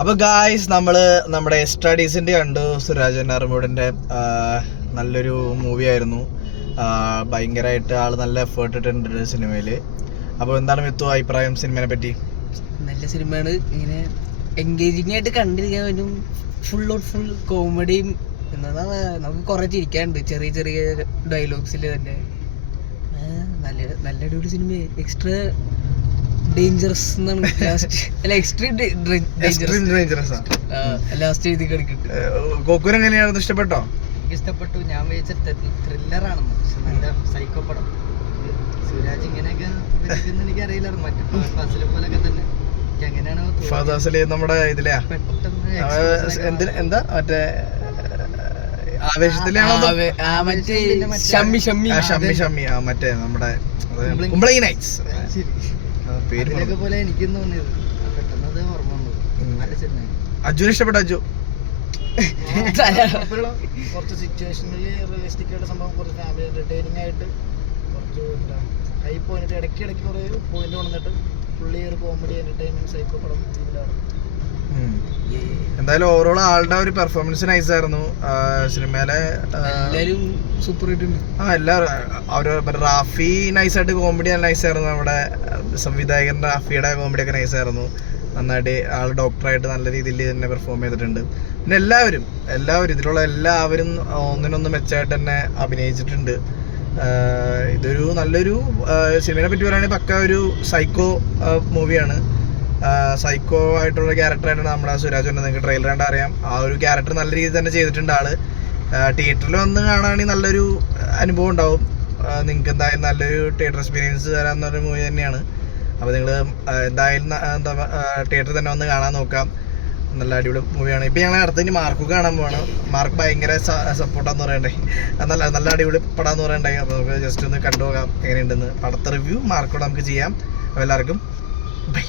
അപ്പൊ ഗായ്സ് നമ്മുടെ extra decent കണ്ടു. സുരാജ് നാർമുടിന്റെ നല്ലൊരു മൂവി ആയിരുന്നു. ഭയങ്കരമായിട്ട് ആള് നല്ല എഫേർട്ട് ഇട്ടിട്ടുണ്ട് സിനിമയില്. അപ്പൊ എന്താണ് മിത്തു അഭിപ്രായം സിനിമയെ പറ്റി? നല്ല സിനിമയാണ്. ഇങ്ങനെ എൻഗേജിങ് ആയിട്ട് കണ്ടിരിക്കാൻ പറ്റും. ഫുൾ കോമഡിയും എന്നതാ, നമുക്ക് കുറെ ചിരിക്കാനുണ്ട് ചെറിയ ചെറിയ ഡയലോഗ്സിൽ തന്നെ. നല്ല അടിപൊളി സിനിമ. എക്സ്ട്രാ ഡേഞ്ചറസ് എന്നാണ് അല്ല എക്സ്ട്രീം ഡേഞ്ചറസ് ലാസ്റ്റ് എഴുതി കളിക്കുന്നുണ്ട്. ഗോകുൽ എങ്ങനെയായിരുന്നു? ഇഷ്ടപ്പെട്ടോ? ഇഷ്ടപ്പെട്ടു. ഞാൻ വിചാരിച്ച ത്രില്ലറാണെന്ന്, പക്ഷെ നല്ല സൈക്കോ പടം. സുരാജ് ഇങ്ങനെയൊക്കെ എനിക്ക് അറിയില്ലായിരുന്നു. മറ്റു ഫാസിലെ പോലൊക്കെ തന്നെ ഫാസില് നമ്മുടെ ഇതിലെയാ എന്താ മറ്റേ ആവേശത്തിലാണോ? ഷമ്മി മറ്റേ നമ്മുടെ കുമ്പളങ്ങി നൈറ്റ്സ് പേര് പോലെ എനിക്കും തോന്നിയത്. പെട്ടെന്നത് ഓർമ്മ വന്നത്. നല്ല സിനിമ. അജുന് ഇഷ്ടപ്പെട്ട? അജു കുറച്ച് സിറ്റുവേഷനിൽ റിയലിസ്റ്റിക് ആയിട്ട് സംഭവം, കുറച്ച് ഫാമിലി എന്റർടൈനിങ് ആയിട്ട്, കുറച്ച് ഹൈ പോയിന്റ് ഇടയ്ക്ക് കുറേ പോയിന്റ് കൊണ്ടിട്ട് ഫുള്ളി ഒരു കോമഡി എന്റർടൈൻമെന്റ് സൈക്കോ പടം ഇതിലാണ്. എന്തായാലും ഓവറോൾ ആളുടെ ഒരു പെർഫോമൻസ് നൈസ് ആയിരുന്നു സിനിമയിലെ. എല്ലാവരും സൂപ്പർ ആയിട്ടുണ്ട്. എല്ലാവരും റാഫി നൈസായിട്ട് കോമഡി നൈസ് ആയിരുന്നു. നമ്മുടെ സംവിധായകൻ റാഫിയുടെ കോമഡി ഒക്കെ നൈസ് ആയിരുന്നു. നന്നായിട്ട് ആൾ ഡോക്ടറായിട്ട് നല്ല രീതിയിൽ തന്നെ പെർഫോം ചെയ്തിട്ടുണ്ട്. പിന്നെ എല്ലാവരും ഇതിലുള്ള എല്ലാവരും ഒന്നിനൊന്ന് മെച്ചമായിട്ട് തന്നെ അഭിനയിച്ചിട്ടുണ്ട്. ഇതൊരു നല്ലൊരു സിനിമയെ പറ്റി പറയുകയാണെങ്കിൽ പക്ക ഒരു സൈക്കോ മൂവിയാണ്. സൈക്കോ ആയിട്ടുള്ള ക്യാരക്ടറായിട്ടാണ് നമ്മുടെ സുരാജ് ഉണ്ട്. നിങ്ങൾക്ക് ട്രെയിലർ കണ്ടാൽ അറിയാം. ആ ഒരു ക്യാരക്ടർ നല്ല രീതിയിൽ തന്നെ ചെയ്തിട്ടുണ്ട് ആള്. തിയേറ്ററിൽ വന്ന് കാണുകയാണെങ്കിൽ നല്ലൊരു അനുഭവം ഉണ്ടാവും. നിങ്ങൾക്ക് എന്തായാലും നല്ലൊരു തിയേറ്റർ എക്സ്പീരിയൻസ് തരാമെന്നൊരു മൂവി തന്നെയാണ്. അപ്പോൾ നിങ്ങൾ എന്തായാലും തിയേറ്ററിൽ തന്നെ വന്ന് കാണാൻ നോക്കാം. നല്ല അടിപൊളി മൂവിയാണ്. ഇപ്പം ഞങ്ങൾ അടുത്തതിന് മാർക്ക് കാണാൻ പോകണം. മാർക്ക് ഭയങ്കര സപ്പോർട്ടാന്ന് പറയണ്ടേ, നല്ല അടിപൊളി പടാന്ന് പറയണ്ടേ. അപ്പോൾ നമുക്ക് ജസ്റ്റ് ഒന്ന് കണ്ടുപോകാം എങ്ങനെയുണ്ടെന്ന്. പടത്തെ റിവ്യൂ മാർക്കോടെ നമുക്ക് ചെയ്യാം. അപ്പോൾ എല്ലാവർക്കും ബൈ.